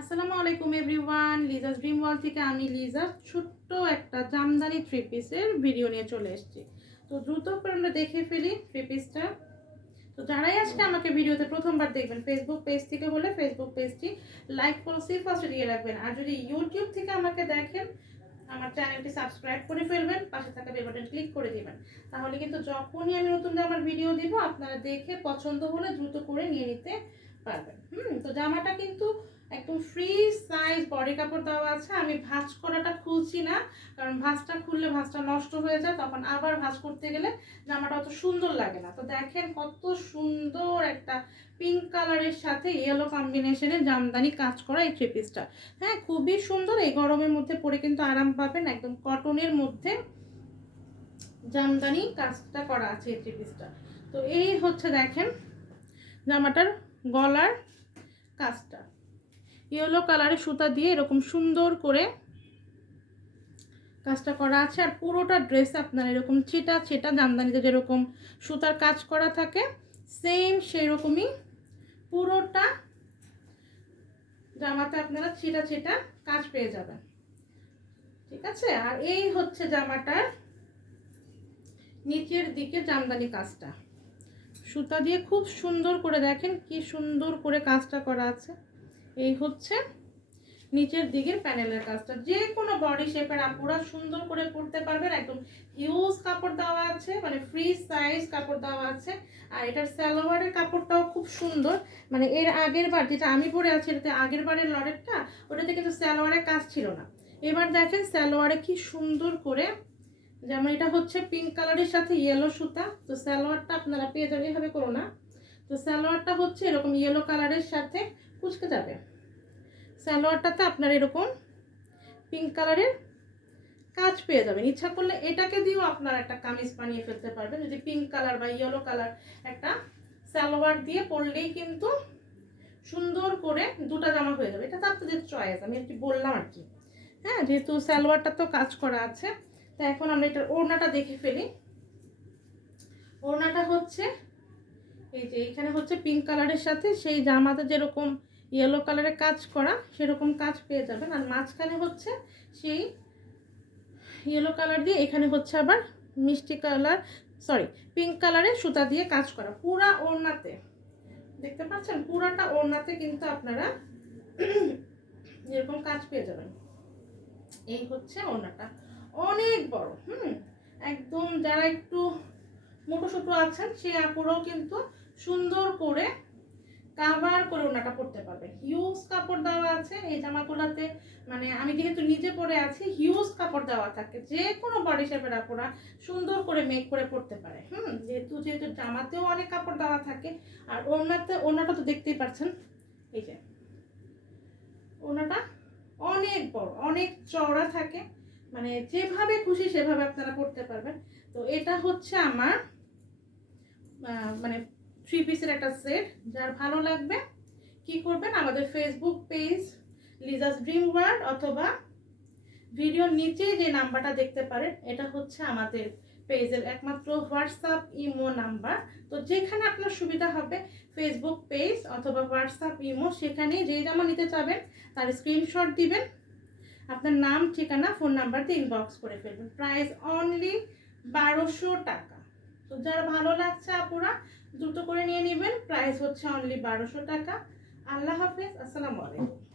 আসসালামু আলাইকুম everyone, Liza's dream world থেকে আমি লিজা ছোট্ট একটা জামদানি থ্রি পিসের ভিডিও নিয়ে চলে এসেছি। তো দ্রুত করে আমরা দেখে ফেলি থ্রি পিসটা তো যারাই আজকে আমাকে ভিডিওতে প্রথমবার দেখবেন ফেসবুক পেজ থেকে হলে ফেসবুক পেজটি লাইক ফলো সি ফার্স্ট দিয়ে রাখবেন। আর যদি ইউটিউব থেকে আমাকে দেখেন, আমার চ্যানেলটি সাবস্ক্রাইব করে ফেলবেন, পাশে থাকা বেল বাটন ক্লিক করে দিবেন। তাহলে কিন্তু যখনই আমি নতুন আমার ভিডিও দিব, আপনারা দেখে পছন্দ হলে দ্রুত করে নিয়ে নিতে পারবেন। হুম, তো জামাটা কিন্তু ফ্রি সাইজ বডি কাপড় দেওয়া আছে। আমি ভাঁজ করাটা খুলছি না, কারণ ভাঁজটা খুললে ভাঁজটা নষ্ট হয়ে যায়, তখন আবার ভাঁজ করতে গেলে জামাটা অত সুন্দর লাগে না। তো দেখেন কত সুন্দর একটা পিঙ্ক কালারের সাথে ইয়েলো কম্বিনেশনের জামদানি কাজ করা এই থ্রি পিসটা হ্যাঁ খুবই সুন্দর, এই গরমের মধ্যে পরে কিন্তু আরাম পাবেন, একদম কটনের মধ্যে জামদানি কাজটা করা আছে এই থ্রি পিসটা তো এই হচ্ছে দেখেন জামাটার গলার কাজটা। ইয়েলো কালারের সুতা দিয়ে এরকম সুন্দর করে কাজটা করা আছে। আর পুরোটা ড্রেস আপনার এরকম ছিটা ছিটা জামদানিতে যেরকম সুতার কাজ করা থাকে সেম সেই রকমই পুরোটা জামাতে আপনারা ছিটা ছিটা কাজ পেয়ে যাবেন। ঠিক আছে? আর এই হচ্ছে জামাটার নিচের দিকে জামদানি কাজটা। সুতা দিয়ে খুব সুন্দর করে দেখেন কি সুন্দর করে কাজটা করা আছে। এই হচ্ছে নিচের দিকের প্যানেলের কাজটা। যে কোনো বডি শেপের আপুরা সুন্দর করে পরতে পারবেন। একদম হিউজ কাপড় দেওয়া আছে মানে ফ্রি সাইজ কাপড় দেওয়া আছে। আর এটার সালোয়ারের কাপড়টাও খুব সুন্দর। মানে এর আগের বার যেটা আমি পরে আছি, এটাতে আগের বারের লরেরটা ওটাতে কিন্তু সালোয়ারের কাজ ছিল না। এবার দেখেন সালোয়ারে কি সুন্দর করে, যেমন এটা হচ্ছে পিঙ্ক কালারের সাথে ইয়েলো সুতা। তো সালোয়ারটা আপনারা পেয়ে যাবেন, এভাবে করো না। তো সালোয়ারটা হচ্ছে এরকম ইয়েলো কালারের সাথে কুচকে যাবে। সালোয়ারটাতে আপনার এরকম পিঙ্ক কালারের কাজ পেয়ে যাবেন। ইচ্ছা করলে এটাকে দিয়েও আপনার একটা কামিজ বানিয়ে ফেলতে পারবেন। যদি পিঙ্ক কালার বা ইয়েলো কালার একটা সালোয়ার দিয়ে পরলেই কিন্তু সুন্দর করে দুটা জামা হয়ে যাবে। এটা তো আপনাদের চয়েস আমি একটু বললাম আর কি। হ্যাঁ যেহেতু সালোয়ারটা তো কাজ করা আছে, তা এখন আমরা এটার ওড়নাটা দেখে ফেলি। ওড়নাটা হচ্ছে, এই যে এখানে হচ্ছে পিঙ্ক কালারের সাথে সেই জামাতে যেরকম ইয়েলো কালারে কাজ করা, সেরকম কাজ পেয়ে যাবেন। আর মাঝখানে হচ্ছে সেই ইয়েলো কালার দিয়ে এখানে হচ্ছে আবার মিষ্টি কালার সরি পিঙ্ক কালারের সুতা দিয়ে কাজ করা। পুরা ওড়নাতে, দেখতে পাচ্ছেন? পুরাটা ওড়নাতে কিন্তু আপনারা এরকম কাজ পেয়ে যাবেন। এই হচ্ছে ওড়নাটা। অনেক বড়, হুম, একদম যারা একটু মোটো সোটো আছেন সেই আপুরাও কিন্তু সুন্দর করে কাভার করে ওনাটা পরতে পারবে। হিউজ কাপড় দেওয়া আছে, এই জামাগুলোতে মানে আমি যেহেতু নিজে পরে আছি হিউজ কাপড় দেওয়া থাকে। যে কোনো বডি শেপের আপুরা সুন্দর করে মেক করে পরতে পারে। হুম, যেহেতু যেহেতু জামাতেও অনেক কাপড় দেওয়া থাকে, আর ওনাতে ওনাটা তো দেখতেই পাচ্ছেন এই যে। ওনাটা অনেক বড়, অনেক চওড়া থাকে মানে যেভাবে খুশি সেভাবে আপনারা পড়তে পারবেন। তো এটা হচ্ছে আমার মানে থ্রি পিসের একটা সেট যার ভালো লাগবে, কি করবেন? আমাদের Facebook page Liza's dream world অথবা ভিডিওর নিচে যে নাম্বারটা দেখতে পারেন, এটা হচ্ছে আমাদের পেজের একমাত্র হোয়াটসঅ্যাপ ইমো নাম্বার। তো যেখানে আপনার সুবিধা হবে ফেসবুক পেজ অথবা হোয়াটসঅ্যাপ ইমো সেখানে যেই জামা নিতে চাবেন, তার স্ক্রিনশট দিবেন। আপনার নাম, ঠিকানা ফোন নাম্বার দিয়ে ইনবক্স করে ফেলবেন। প্রাইস অনলি বারোশো টাকা। তো যারা ভালো লাগছে আপুরা, দ্রুত করে নিয়ে নেবেন। প্রাইস হচ্ছে অনলি বারোশো টাকা। আল্লাহ হাফেজ, আসসালামু আলাইকুম।